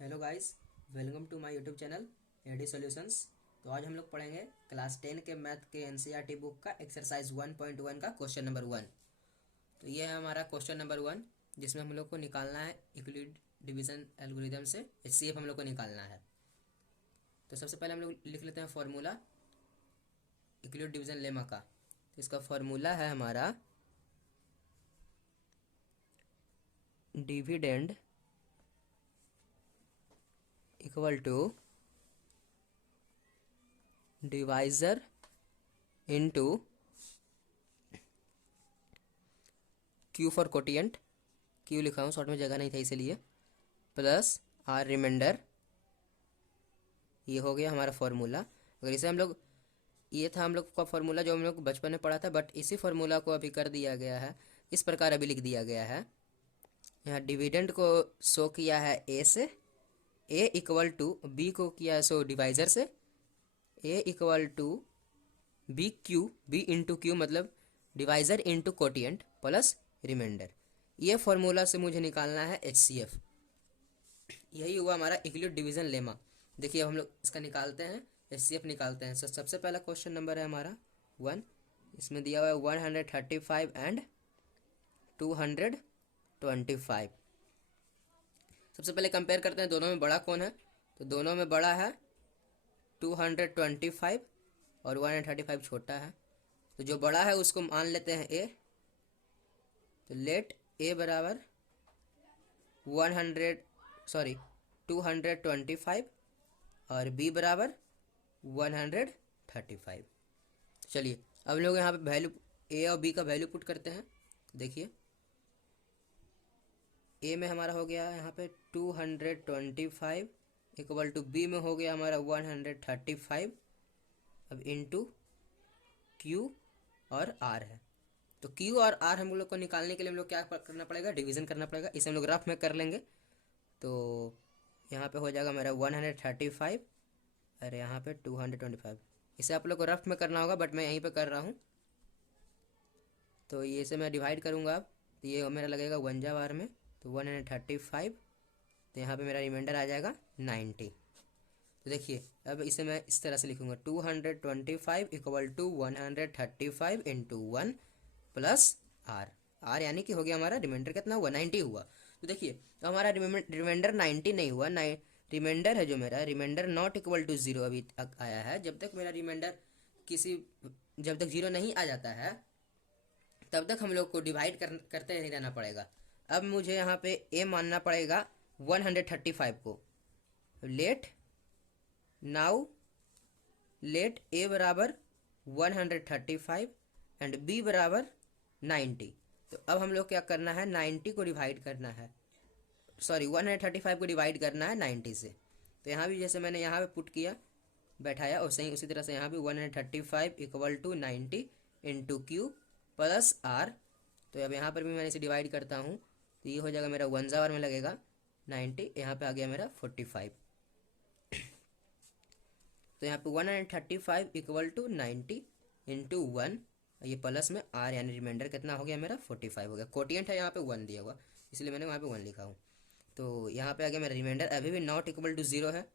Hello guys, welcome to my YouTube channel AD solutions. तो आज हम लोग पढ़ेंगे क्लास 10 के मैथ के एनसीईआरटी बुक का एक्सरसाइज 1.1 का क्वेश्चन नंबर 1। तो ये है हमारा क्वेश्चन नंबर 1, जिसमें हम लोग को निकालना है यूक्लिड डिवीजन एल्गोरिथम से एचसीएफ हम लोग को निकालना है। तो सबसे पहले हम लोग लिख लेते हैं फॉर्मूला यूक्लिड डिवीजन लेमा का। तो इसका फॉर्मूला है हमारा dividend equal to divisor into Q for quotient, Q लिखा हूँ शॉर्ट में जगह नहीं था इसलिए, प्लस आर रिमाइंडर। ये हो गया हमारा फॉर्मूला। अगर इसे हम लोग, ये था हम लोग का फॉर्मूला जो हम लोग बचपन में पढ़ा था, बट इसी फॉर्मूला को अभी कर दिया गया है, इस प्रकार अभी लिख दिया गया है। यहाँ डिविडेंड को शो किया है ए से, ए इक्वल टू बी को किया है सो डिवाइजर से, A equal to B Q, B into Q मतलब divisor into quotient plus remainder. ये फॉर्मूला से मुझे निकालना है एचसीएफ। यही हुआ हमारा यूक्लिड डिवीजन लेमा। देखिए अब हम लोग इसका निकालते हैं, एचसीएफ निकालते हैं। सबसे पहला क्वेश्चन नंबर है हमारा 1। इसमें दिया हुआ है 135 एंड 225। सबसे पहले कंपेयर करते हैं दोनों में बड़ा कौन है। तो दोनों में बड़ा है 225 और 135 छोटा है। तो जो बड़ा है उसको मान लेते हैं ए। तो लेट ए बराबर 225 और बी बराबर 135। चलिए अब लोग यहाँ पे वैल्यू ए और बी का वैल्यू पुट करते हैं। देखिए ए में हमारा हो गया यहाँ पे 225 इक्वल टू बी में हो गया हमारा 135। अब इनटू क्यू और आर है। तो क्यू और आर हम लोग को निकालने के लिए हम लोग क्या करना पड़ेगा, डिवीज़न करना पड़ेगा। इसे हम लोग रफ में कर लेंगे। तो यहाँ पे हो जाएगा मेरा 135 और यहाँ पे 225। इसे आप लोग को रफ में करना होगा, बट मैं यहीं पे कर रहा हूँ। तो ये से मैं डिवाइड करूँगा अब, तो ये मेरा लगेगा 1 जा बार में, तो 135। तो यहाँ पे मेरा रिमाइंडर आ जाएगा 90। तो देखिए अब इसे मैं इस तरह से लिखूँगा 225 equal to 135 into 1 plus R. R यानी कि हो गया हमारा रिमाइंडर कितना हुआ, 90 हुआ। तो देखिए तो हमारा रिमाइंडर 90 नहीं हुआ, रिमाइंडर है जो मेरा रिमाइंडर नॉट इक्वल टू 0 अभी तक आया है। जब तक मेरा रिमाइंडर जब तक 0 नहीं आ जाता है तब तक हम लोग को डिवाइड करते नहीं रहना पड़ेगा। अब मुझे यहाँ पे ए मानना पड़ेगा 135 को। लेट नाउ लेट ए बराबर 135 एंड बी बराबर 90। तो अब हम लोग क्या करना है, 90 को डिवाइड करना है, सॉरी 135 को डिवाइड करना है 90 से। तो यहाँ भी जैसे मैंने यहाँ पे पुट किया बैठाया, और सही उसी तरह से यहाँ भी 135 equal to 90 into Q plus R. तो अब यहाँ पर भी मैं इसे डिवाइड करता हूँ, तो ये हो जाएगा मेरा 1 आवर में लगेगा 90, यहाँ पे आ गया मेरा 45। तो यहाँ पे 135 इक्वल टू 90 इंटू 1, ये प्लस में आर यानी रिमाइंडर कितना हो गया मेरा 45 हो गया। कोटिएंट है यहाँ पे 1 दिया हुआ, इसलिए मैंने वहाँ पे 1 लिखा हूँ। तो यहाँ पे आ गया मेरा रिमाइंडर अभी भी नॉट इक्वल टू 0 है,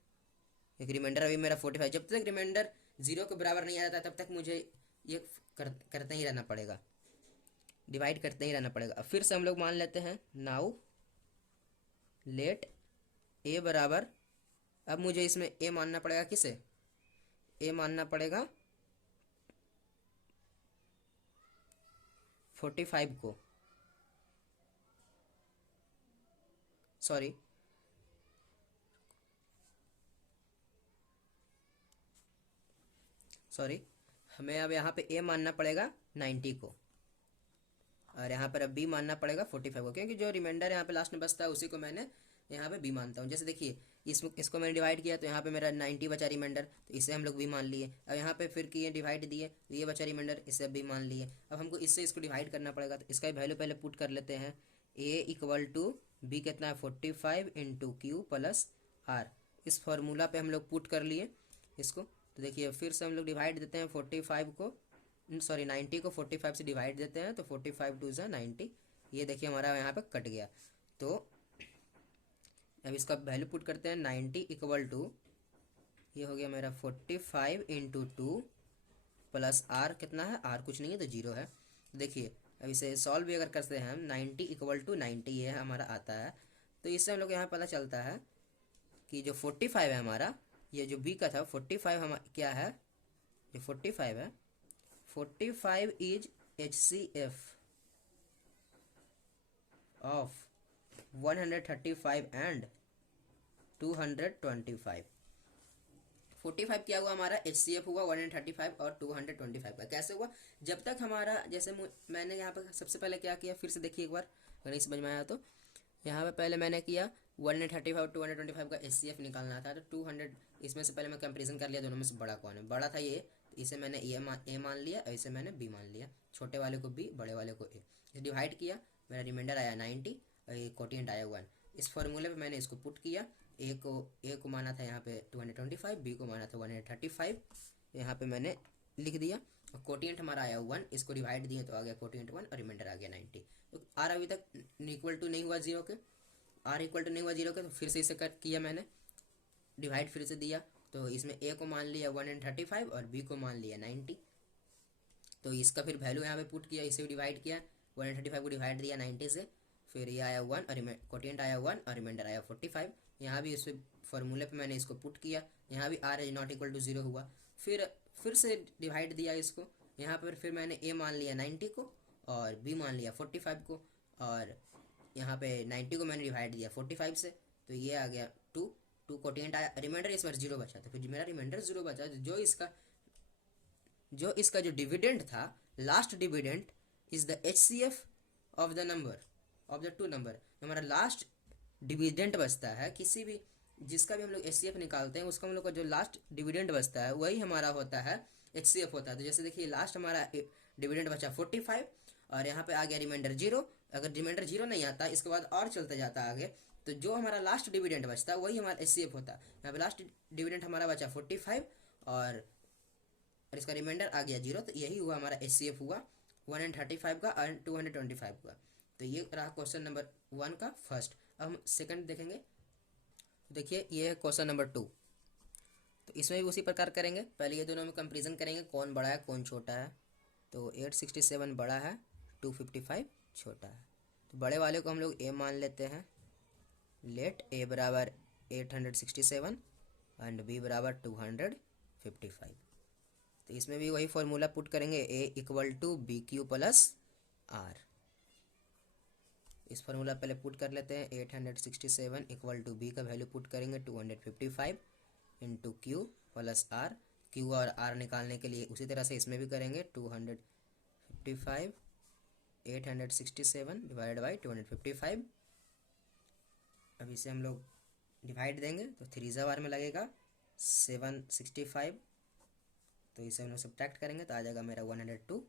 एक रिमाइंडर अभी मेरा 45। जब तक रिमाइंडर 0 के बराबर नहीं आ जाता तब तक मुझे ये करते ही रहना पड़ेगा, डिवाइड करते ही रहना पड़ेगा। अब फिर से हम लोग मान लेते हैं नाउ लेट ए बराबर, अब मुझे इसमें ए मानना पड़ेगा, किसे ए मानना पड़ेगा 45 को, सॉरी हमें अब यहाँ पे ए मानना पड़ेगा 90 को, और यहाँ पर अब बी मानना पड़ेगा 45 को, क्योंकि जो रिमाइंडर यहाँ पे लास्ट में बचता है उसी को मैंने यहाँ पे बी मानता हूँ। जैसे देखिए इसको मैंने डिवाइड किया तो यहाँ पे मेरा 90 बचा रिमाइंडर, तो इसे हम लोग बी मान लिए। अब यहाँ पे फिर किए डिवाइड दिए तो ये बचा रिमाइंडर, इसे बी मान लिए। अब हमको इससे इसको डिवाइड करना पड़ेगा, तो इसका वैल्यू पहले पुट कर लेते हैं। ए इक्वल टू बी कितना है 45 इंटू क्यू प्लस आर। इस फॉर्मूला पे हम लोग पुट कर लिए इसको। तो देखिए फिर से हम लोग डिवाइड देते हैं 45 को, सॉरी 90 को 45 से डिवाइड देते हैं, तो 45 टू ज़ा 90। ये देखिए हमारा यहाँ पे कट गया। तो अब इसका वैल्यू पुट करते हैं 90 इक्वल टू, ये हो गया मेरा 45 इंटू 2 प्लस आर कितना है, आर कुछ नहीं है तो जीरो है। देखिए अब इसे सॉल्व भी अगर करते हैं हम 90 इक्वल टू 90 ये हमारा आता है, तो इससे हम लोग यहाँ पता चलता है कि जो 45 है हमारा, ये जो बी का था 45 हम क्या है, ये 45 है, 45 इज HCF ऑफ 135 एंड 225। 45 क्या हुआ हमारा, HCF हुआ 135 और 225 का। कैसे हुआ, जब तक हमारा जैसे मैंने यहाँ पर सबसे पहले क्या किया, फिर से देखिए एक बार अगर नहीं समझ में आया तो, यहाँ पे पहले मैंने किया 135 और 225 का HCF निकालना था, तो 200 इसमें से पहले मैं कंपेरिजन कर लिया दोनों में से बड़ा कौन है, बड़ा था ये, तो इसे मैंने ए मान लिया और इसे मैंने बी मान लिया, छोटे वाले को बी बड़े वाले को ए। इसे डिवाइड किया, मेरा रिमाइंडर आया 90 और ये कोटिएंट आया 1। इस फॉर्मूले पे मैंने इसको पुट किया, ए को माना था यहाँ पे 225, बी को माना था 135, यहाँ पे मैंने लिख दिया और कोटिएंट हमारा आया 1, इसको डिवाइड दिए तो आ गया कोटिएंट 1 और रिमाइंडर आ गया 90। तो आर अभी तक इक्वल टू नहीं हुआ जीरो के, आर इक्वल टू नहीं हुआ जीरो के, तो फिर से इसे किया मैंने डिवाइड, फिर से दिया, तो इसमें ए को मान लिया 135 और बी को मान लिया 90। तो इसका फिर वैल्यू यहाँ पे पुट किया, इसे भी डिवाइड किया, 135 को डिवाइड दिया 90 से, फिर ये आया 1 और कोटिएंट आया 1 और रिमाइंडर आया 45। यहाँ भी इस फॉर्मूले पे मैंने इसको पुट किया, यहाँ भी R is not equal to zero हुआ, फिर से डिवाइड दिया इसको, यहाँ पर फिर मैंने ए मान लिया 90 को और बी मान लिया 45 को, और यहाँ पे 90 को मैंने डिवाइड दिया 45 से, तो ये आ गया 2 कोटिएंट आया, रिमाइंडर इस बार जीरो बचा, तो फिर मेरा रिमाइंडर जीरो बचा, जो इसका जो डिविडेंड था, last dividend is the HCF of the number of the two number. हमारा लास्ट डिविडेंड बचता है किसी भी, जिसका भी हम लोग HCF निकालते हैं, उसका हम लोग का जो लास्ट डिविडेंड बचता है वही हमारा होता है HCF होता है। तो जैसे देखिए लास्ट हमारा डिविडेंड बचा 45 और यहाँ पे आ गया रिमाइंडर जीरो, अगर रिमाइंडर जीरो नहीं आता इसके बाद और चलते जाता आगे, तो जो हमारा लास्ट डिविडेंड बचता है वही हमारा HCF होता है। यहाँ पे लास्ट डिविडेंड हमारा बचा 45 और इसका रिमाइंडर आ गया जीरो, तो यही हुआ हमारा HCF हुआ 135 का और 225 का। तो ये रहा क्वेश्चन नंबर 1 का फर्स्ट। अब हम सेकंड देखेंगे, देखिए ये है क्वेश्चन नंबर 2। तो इसमें भी उसी प्रकार करेंगे, पहले ये दोनों में कंपेरिजन करेंगे कौन बड़ा है कौन छोटा है। तो 867 बड़ा है, 255 छोटा है, तो बड़े वाले को हम लोग ए मान लेते हैं, लेट ए बराबर 867 एंड बी बराबर 255। तो इसमें भी वही फॉर्मूला पुट करेंगे, A equal to B Q plus R. इस फार्मूला पहले पुट कर लेते हैं, 867 इक्वल टू बी का वैल्यू पुट करेंगे 255 into Q plus R, Q और आर निकालने के लिए उसी तरह से इसमें भी करेंगे 255 867 डिवाइड बाई 255। अब इसे हम लोग डिवाइड देंगे तो 3 बार में लगेगा 765, तो इसे हम लोग सब्ट्रैक्ट करेंगे तो आ जाएगा मेरा 102।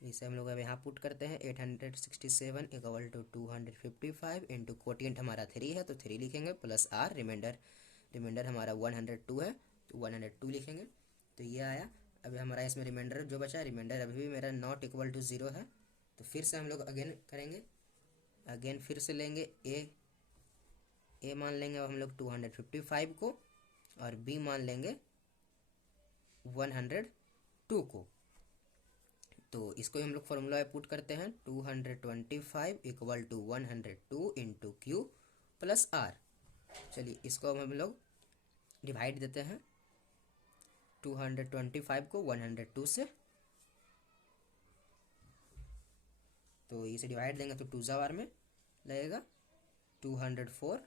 इसे हम लोग अब यहाँ पुट करते हैं, 867 इक्वल टू 255 इंटू कोटिएंट हमारा 3 है तो 3 लिखेंगे प्लस आर, रिमाइंडर हमारा 102 है तो 102 लिखेंगे। तो ये आया। अभी हमारा इसमें रिमाइंडर जो बचा, रिमाइंडर अभी भी मेरा नॉट इक्वल टू ज़ीरो है, तो फिर से हम लोग अगेन करेंगे, अगेन फिर से लेंगे ए मान लेंगे अब हम लोग 255 को और बी मान लेंगे 102 को। तो इसको हम लोग फॉर्मूला में पुट करते हैं, 225 equal to 102 into Q plus R. चलिए इसको हम लोग डिवाइड देते हैं, 225 को 102 से, तो इसे डिवाइड देंगे तो 2 बार में लगेगा 204,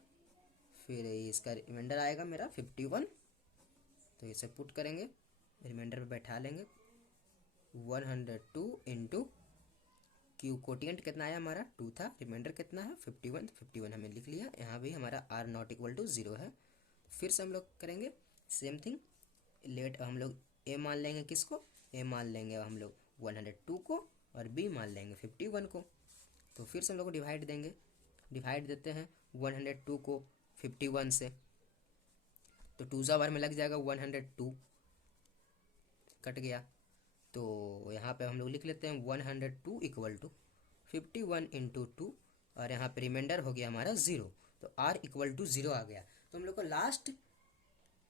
फिर इसका रिमाइंडर आएगा मेरा 51, तो इसे पुट करेंगे, रिमाइंडर पे बैठा लेंगे 102 इंटू क्यू, कोटिएंट कितना आया हमारा 2 था, रिमाइंडर कितना है 51, 51 हमने लिख लिया। यहाँ भी हमारा आर नॉट इक्वल टू 0 है। फिर से हम लोग करेंगे सेम थिंग, लेट हम लोग ए मान लेंगे किसको, ए मान लेंगे हम लोग 102 को और बी मान लेंगे 51 को। तो फिर से हम लोग डिवाइड देंगे, डिवाइड देते हैं 102 को 51 से, तो 2 बार में लग जाएगा 102, कट गया। तो यहाँ पे हम लोग लिख लेते हैं 102 इक्वल टू 51 इंटू 2 और यहाँ पे रिमाइंडर हो गया हमारा 0, तो r इक्वल टू 0 आ गया। तो हम लोग को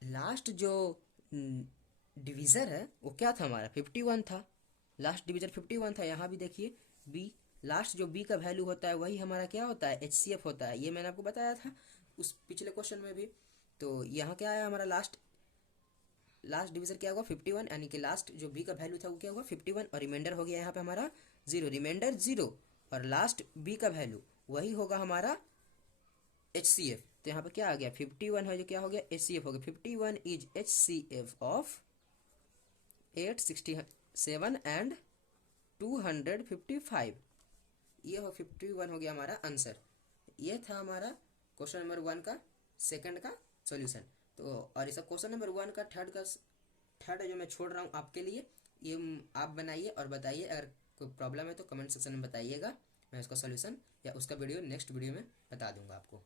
लास्ट जो डिवीज़र है वो क्या था हमारा 51 था, लास्ट डिवीज़र 51 था। यहाँ भी देखिए b, लास्ट जो b का वैल्यू होता है वही हमारा क्या होता है HCF होता है, ये मैंने आपको बताया था उस पिछले क्वेश्चन में भी। तो यहाँ क्या आया हमारा लास्ट डिवीज़र क्या होगा 51, यानी कि लास्ट जो b का वैल्यू था वो क्या होगा 51 और रिमाइंडर हो गया यहाँ पे हमारा 0, रिमाइंडर 0 और लास्ट b का वैल्यू वही होगा हमारा HCF। तो यहाँ पे क्या आ गया 51 है जो क्या हो गया HCF हो गया। 51 इज HCF ऑफ 867 एंड 255। ये हो 51 हो गया हमारा आंसर। ये था हमारा क्वेश्चन नंबर 1 का सेकंड का सॉल्यूशन। तो और इस क्वेश्चन नंबर 1 का थर्ड जो मैं छोड़ रहा हूँ आपके लिए, ये आप बनाइए और बताइए, अगर कोई प्रॉब्लम है तो कमेंट सेक्शन में बताइएगा, मैं उसका सॉल्यूशन या उसका वीडियो नेक्स्ट वीडियो में बता दूंगा आपको।